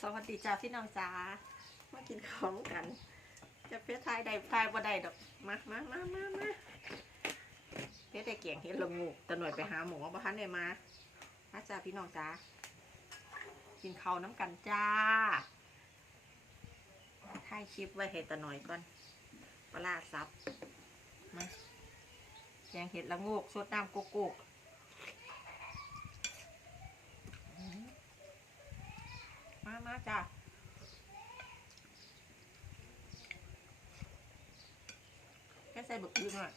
สวัสดีจ้าพี่น้องจ้ามากินของกัน จะเพชรไทยได้พายบ่ได้ดอกมามามามามาเพชรได้เกี่ยงเห็ดละงูแต่หน่วยไปหาหมูบ่ทันได้มามาจ้าพี่น้องจ้ากินข้าวน้ำกันจ้าถ่ายคลิปไว้เห็ดตะหน่อยก่อนปลาซับมาแกงเห็ดละงูสดน้ำโกโก้อืม มามาจ้าแค่ใส่บึกยืนหน่อย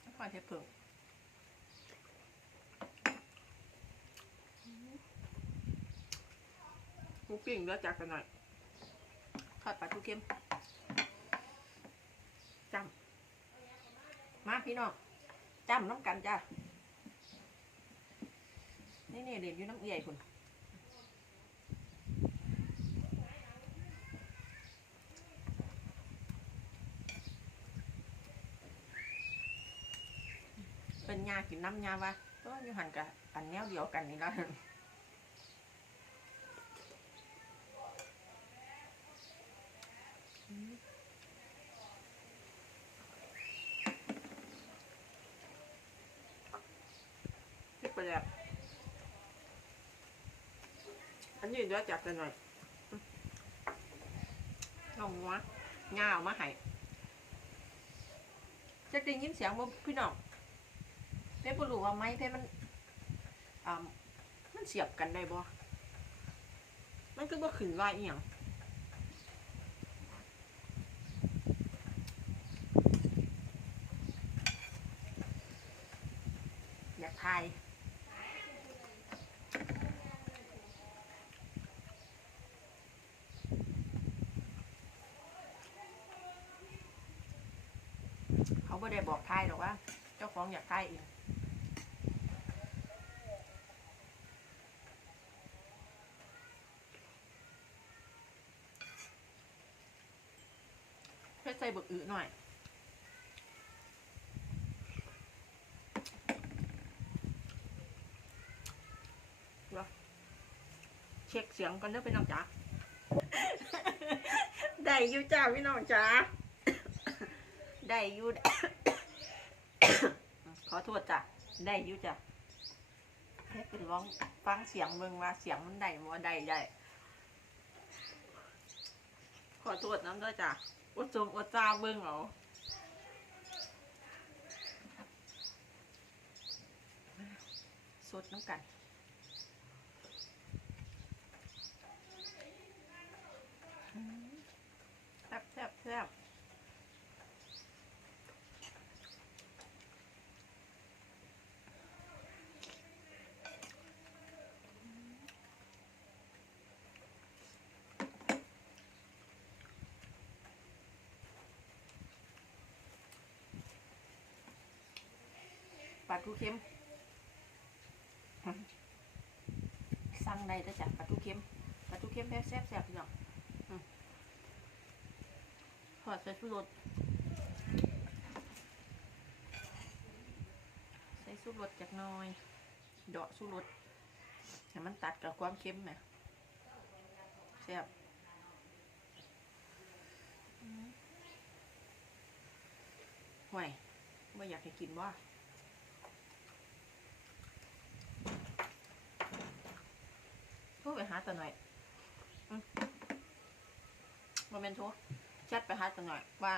แล้วค่อยเทเพิ่มหมูปิ้งเลือจากกันหน่อยทอดปลาทูเค็มจำมาพี่น้องจำน้ำกันจ้า นี่นี่เด็กอยู่น้ำเอี่ยคุณเป็นยากินน้ำยาวะก็อยู่หันกับอันแนวเดียวกันนี่ละที่ไปแล้ว อันนี้เดี๋ยวจับกันหน่อยลองวะง่าเอามาให้จะได้ยินเสียงบ่พี่น้องเพ่บ่รู้ว่าไม้เพ่มันอ่ามันเสียบกันได้บ่มันก็บ่ขึ้นว่าอีหยังอยากทาย เขาไม่ได้บอกทายหรอกว่า เจ้าของอยากทายเองเพื่อใส่บึกอือหน่อยเดี๋ยวเช็คเสียงก่อนเด้อพี่น้องจ๋าได้อยู่จ้าพี่น้องจ๋า ได้อยู่ ขอโทษจ้ะ ได้อยู่จ้ะให้เป็นร้องฟังเสียงเบิ่งว่าเสียงมันได้บ่ได้ได้ ขอโทษน้ำด้วยจ้ะอดจงอดจ้าเบิ่งเอาสดน้ำกัน อืมแซ่บแซ่บแซ่บ ป ลาทูเค็มสั่งได้แต่จ้ะปลาทูเค็มปลาทูเค็มแซ่บแซ่บแซ่บพี่น้องอืมทอดใส่ชูรสใส่ชูรสจากน้อย เดาะชูรสให้มันตัดกับความเค็มไหมแซ่บห่วยไม่อยากให้กินว่า โทรไปหาตาหน่อยโมเมนโทรแชทไปหาตาหน่อย ว่า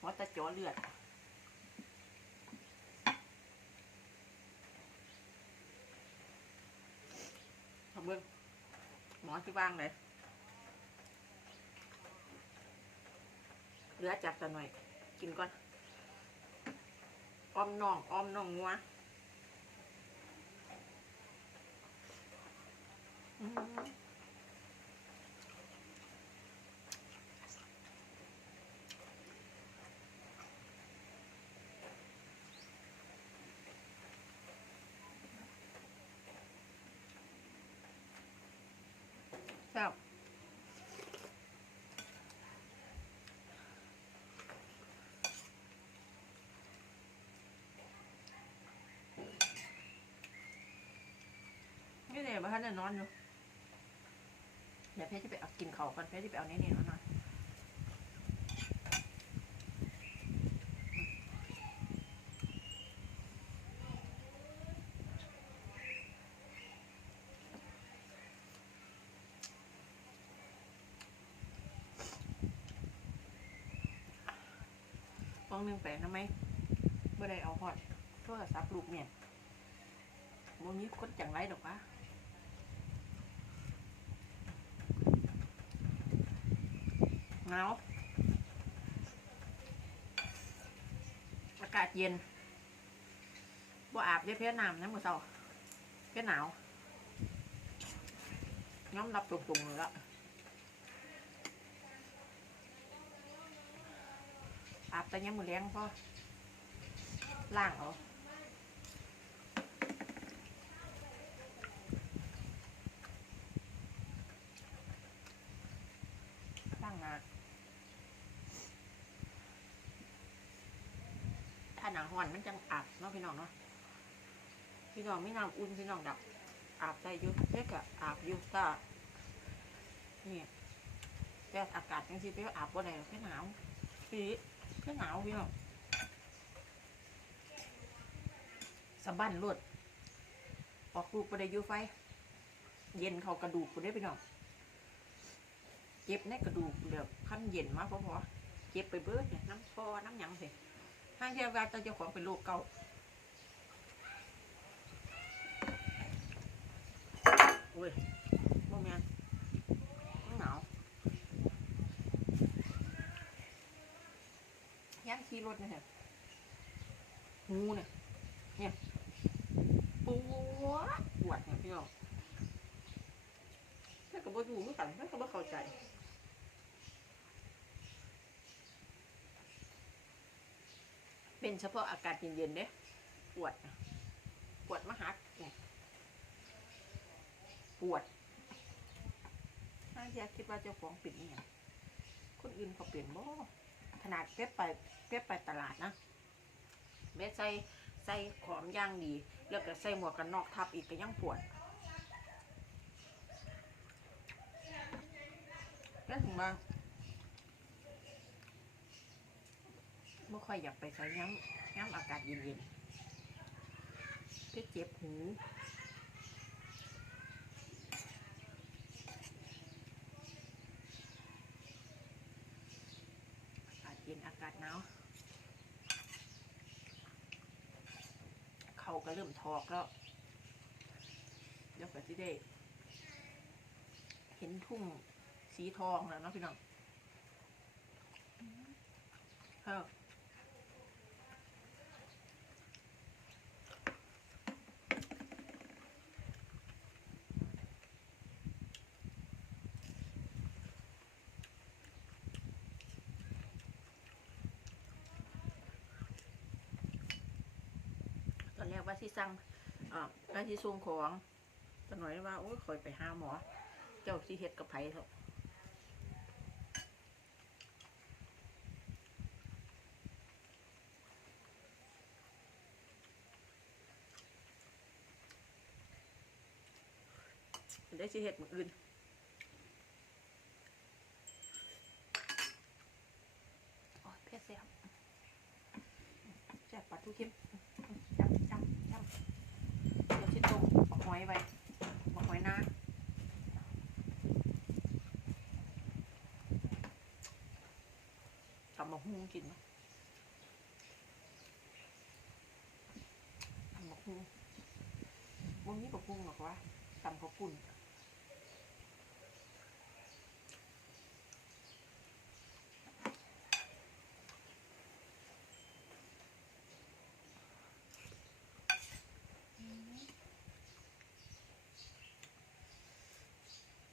หัวตาจ๋อเลือดทำเบิ้งหมอที่ว่างเลยเหลือจากตาหน่อย กินก่อนอ้อมน่องอ้อมน่องงัว Sao? cái này mà thấy là non rồi ดี๋ยวเพชรจะไปเอากินเขาวกันเพชรจะไปเอาเนี่ยนี่ยมาหน่อยฟองหนึ่งไปทำไมไม่ได้เอาหอดโทรศัพท์ลูกเนี่ยบ่มีคนจังไรดอกวะ หนาวอากาศเย็นบ่อาบได้เพี้ยน้ำนะมือเศร้าเพี้ยหนาวย้อมรับตรงๆเลยละอาบแต่ยังมือแรงพอล่างเอาล่างหนา ถ้า หนังห่อนมันจังอาบเนาะพี่น้องเนาะพี่น้องไม่น้ำอุ่นพี่น้องดับอาบได้อยู่เล็กอะอาบอยู่ก็นี่แต่อากาศจังสิไปอาบบ่ได้หรอกแค่หนาวพี่แค่หนาวพี่น้องสะบั้นรวดออกลูกบ่ได้อยู่ไฟ เย็นเขากระดูกกูได้พี่น้องเจ็บในกระดูกเดี๋ยวขั้นเย็นมากพอพอเจ็บไปเบิดเนี่ยน้ำคอน้ำหยังสิ ห้างเทียบว่าเจ้าของเป็นโรคเก่าโอ้ยโมแมนมันหนาวย่านขี่รถเนี่ยหูเนี่ยเนี่ยปวดปวดเนี่ยพี่น้องแม่ก็บ่ดูเหมือนกันแม่ก็บ่เข้าใจ เป็นเฉพาะอากาศเย็นๆเด้ปวดปวดมหักปวดถ้าอยากคิดว่าเจ้าของป็นเนี่ยคนอื่นเขาเปลี่ยนบ่ขนาดเก็บไปเก็บไปตลาดนะเบ็ดใส่ใส่ของย่างดี แล้วก็ใส่หมวกกันนอกทับอีกก็ยังปวดแล้วถึงว่า ไม่ค่อยอยากไปใช้ย้ำย้ำอากาศเย็นๆก็เจ็บหูอากาศเย็นอากาศหนาวเขาก็เริ่มทอกแล้วเดี๋ยวก็จะได้ เห็นทุ่งสีทองแล้วเนาะพี่น้องเออตอนแรกว่าที่สั่งอ่าว่าที่ส่งของตอนหน่อยว่าโอ้ยคอยไปหาหมอ เจ้าที่เฮ็ดกับไผเถอะได้สิเฮ็ดมืออื่นโอ้ยเพชรเสียบแซ่บปลาทูเค็มจับจับจับเดี๋ยวชิดตรงบักห อยไว้บักหอยนาทำบักฮุ้งกินทำบักฮุ้งบ่มีบักฮุ้งหรอกวะทำข้าวปุ้น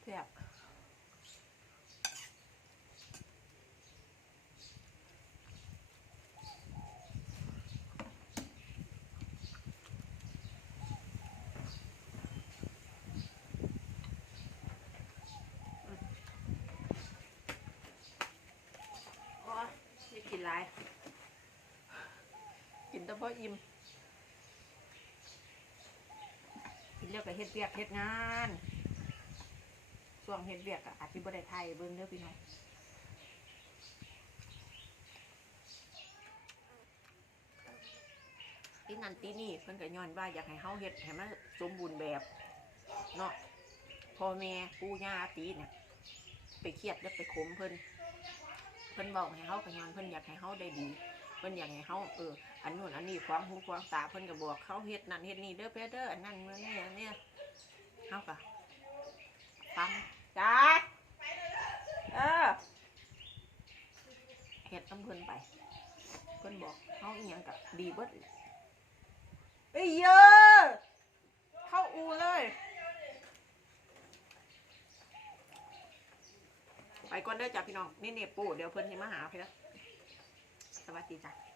แซ่บโอ้ยไม่กิน หลาย กินแต่พออิ่ม กินแล้วก็เฮ็ดเวียกเฮ็ดงานช่วงเฮ็ดเวียกก็อาจสิบ่ได้ไทยเบิ่งเด้อพี่น้องที่นั่นที่นี่เพิ่นก็ย้อนว่าอยากให้เฮาเฮ็ดให้มันสมบูรณ์แบบเนาะพ่อแม่ปู่ย่าตีเนี่ยไปเครียดแล้วไปขมเพิ่น เพิ่นบอกให้เฮาก็ย้อนเพิ่นอยากให้เฮาได้ดีเพิ่นอยากให้เฮาเอออันนู้นอันนี้ความหูความตาเพิ่นก็บอกเขาเฮ็ดนั่นเฮ็ดนี่เด้อเด้อเด้ออันนั้นเมื่อนี่อันเนี้ยเฮาก็ฟังจ้าเออเฮ็ดน้ำเพิ่นไปเพิ่นบอกเฮาอีหยังก็ดีเบิดเอ้ยเยอะเข้าอูเลย ไปก่อนเด้อจ้ะพี่น้องนี่เนปูเดี๋ยวเพิ่นสิมาหาเพิ่นสวัสดีจ้ะ